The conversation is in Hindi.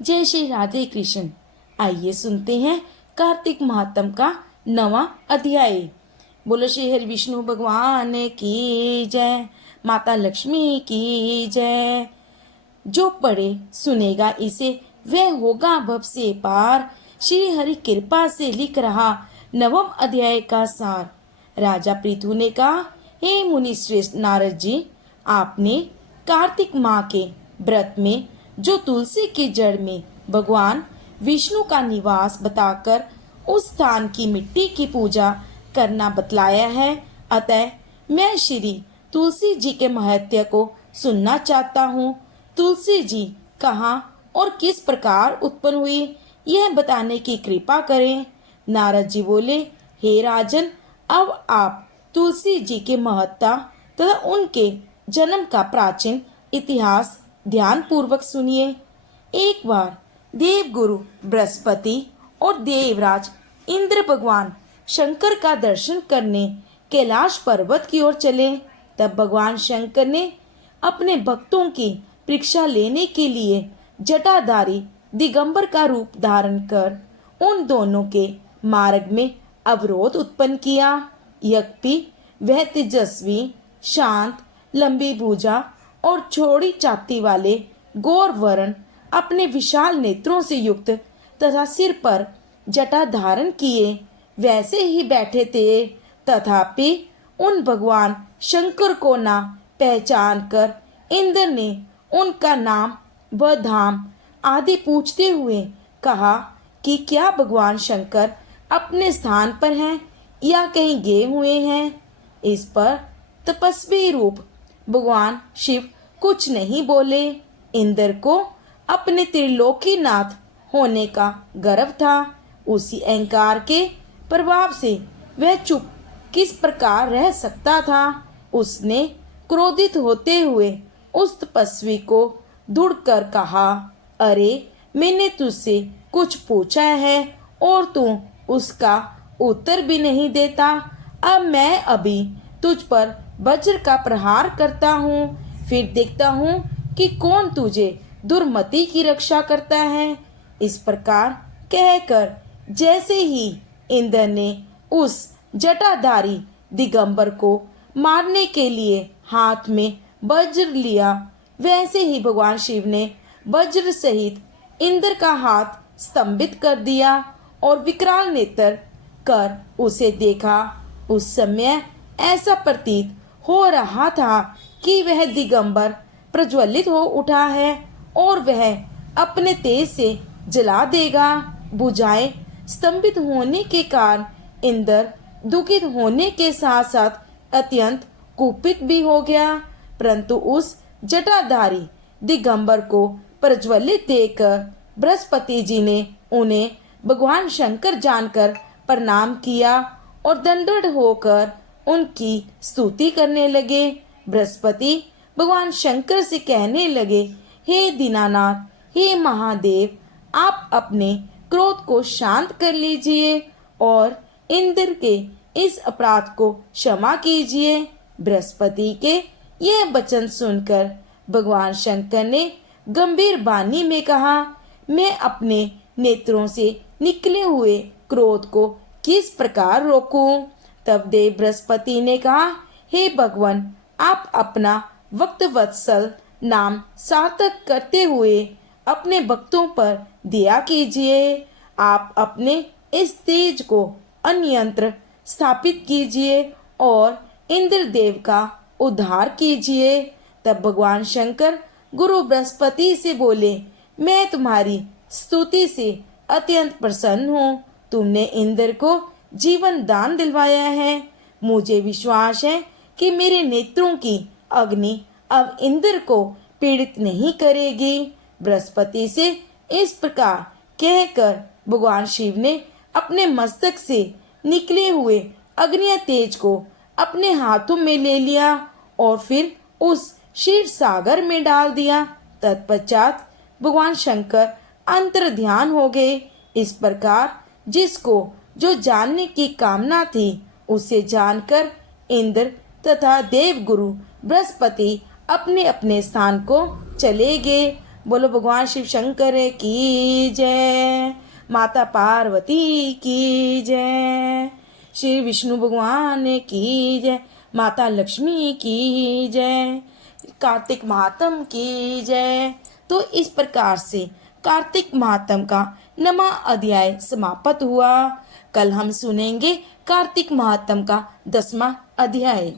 जय श्री राधे कृष्ण। आइए सुनते हैं कार्तिक महात्म का 9वां अध्याय। बोलो श्री हरि विष्णु भगवान की जय, माता लक्ष्मी की जय। जो पढ़े सुनेगा इसे वह होगा भव से पार। श्री हरि कृपा से लिख रहा 9वां अध्याय का सार। राजा पृथु ने कहा, हे मुनि श्रेष्ठ नारद जी, आपने कार्तिक माह के व्रत में जो तुलसी की जड़ में भगवान विष्णु का निवास बताकर उस स्थान की मिट्टी की पूजा करना बतलाया है, अतः मैं श्री तुलसी जी के महत्व को सुनना चाहता हूँ। तुलसी जी कहाँ और किस प्रकार उत्पन्न हुई, यह बताने की कृपा करें। नारद जी बोले, हे राजन, अब आप तुलसी जी के महत्ता तथा उनके जन्म का प्राचीन इतिहास ध्यान पूर्वक सुनिए। एक बार देव गुरु बृहस्पति और देवराज इंद्र भगवान शंकर का दर्शन करने कैलाश पर्वत की ओर चले। तब भगवान शंकर ने अपने भक्तों की परीक्षा लेने के लिए जटाधारी दिगंबर का रूप धारण कर उन दोनों के मार्ग में अवरोध उत्पन्न किया। यद्यपि वह तेजस्वी, शांत, लंबी भुजा और चौड़ी छाती वाले गौर वर्ण अपने विशाल नेत्रों से युक्त तथा सिर पर जटा धारण किए वैसे ही बैठे थे, तथापि उन भगवान शंकर को ना पहचान कर इंद्र ने उनका नाम व धाम आदि पूछते हुए कहा कि क्या भगवान शंकर अपने स्थान पर हैं या कहीं गए हुए हैं। इस पर तपस्वी रूप भगवान शिव कुछ नहीं बोले। इंद्र को अपने त्रिलोकीनाथ होने का गर्व था। उसी अहंकार के प्रभाव से वह चुप किस प्रकार रह सकता था। उसने क्रोधित होते हुए उस तपस्वी को धुड़कर कहा, अरे, मैंने तुझसे कुछ पूछा है और तू उसका उत्तर भी नहीं देता। अब मैं अभी तुझ पर वज्र का प्रहार करता हूँ, फिर देखता हूँ कि कौन तुझे दुर्मति की रक्षा करता है। इस प्रकार कहकर जैसे ही इंद्र ने उस जटाधारी दिगंबर को मारने के लिए हाथ में वज्र लिया, वैसे ही भगवान शिव ने वज्र सहित इंद्र का हाथ स्तंभित कर दिया और विकराल नेत्र कर उसे देखा। उस समय ऐसा प्रतीत हो रहा था कि वह दिगंबर प्रज्वलित हो उठा है और वह अपने तेज से जला देगा। बुझाए स्तंभित होने के कारण इंद्र दुखित होने के साथ साथ अत्यंत कुपित भी हो गया, परंतु उस जटाधारी दिगंबर को प्रज्वलित देखकर बृहस्पति जी ने उन्हें भगवान शंकर जानकर प्रणाम किया और दंडवत होकर उनकी स्तुति करने लगे। बृहस्पति भगवान शंकर से कहने लगे, हे दीनानाथ, हे महादेव, आप अपने क्रोध को शांत कर लीजिए और इंद्र के इस अपराध को क्षमा कीजिए। बृहस्पति के यह वचन सुनकर भगवान शंकर ने गंभीर वाणी में कहा, मैं अपने नेत्रों से निकले हुए क्रोध को किस प्रकार रोकूं। तब देव बृहस्पति ने कहा, हे भगवान, आप अपना वक्त वत्सल नाम सार्थक करते हुए अपने भक्तों पर दया कीजिए। आप अपने इस तेज को अन्यंत्र स्थापित कीजिए और इंद्रदेव का उद्धार कीजिए। तब भगवान शंकर गुरु बृहस्पति से बोले, मैं तुम्हारी स्तुति से अत्यंत प्रसन्न हूँ। तुमने इंद्र को जीवन दान दिलवाया है। मुझे विश्वास है कि मेरे नेत्रों की अग्नि अब इंद्र को पीड़ित नहीं करेगी। बृहस्पति से इस प्रकार कहकर भगवान शिव ने अपने मस्तक से निकले हुए अग्नि तेज को अपने हाथों में ले लिया और फिर उस क्षीर सागर में डाल दिया। तत्पश्चात भगवान शंकर अंतर ध्यान हो गए। इस प्रकार जिसको जो जानने की कामना थी उसे जानकर इंद्र तथा देवगुरु बृहस्पति अपने अपने स्थान को चले गए। बोलो भगवान शिव शंकर की जय, माता पार्वती की जय, श्री विष्णु भगवान की जय, माता लक्ष्मी की जय, कार्तिक महात्म की जय। तो इस प्रकार से कार्तिक महात्म का 9वां अध्याय समाप्त हुआ। कल हम सुनेंगे कार्तिक महात्म का 10वां अध्याय।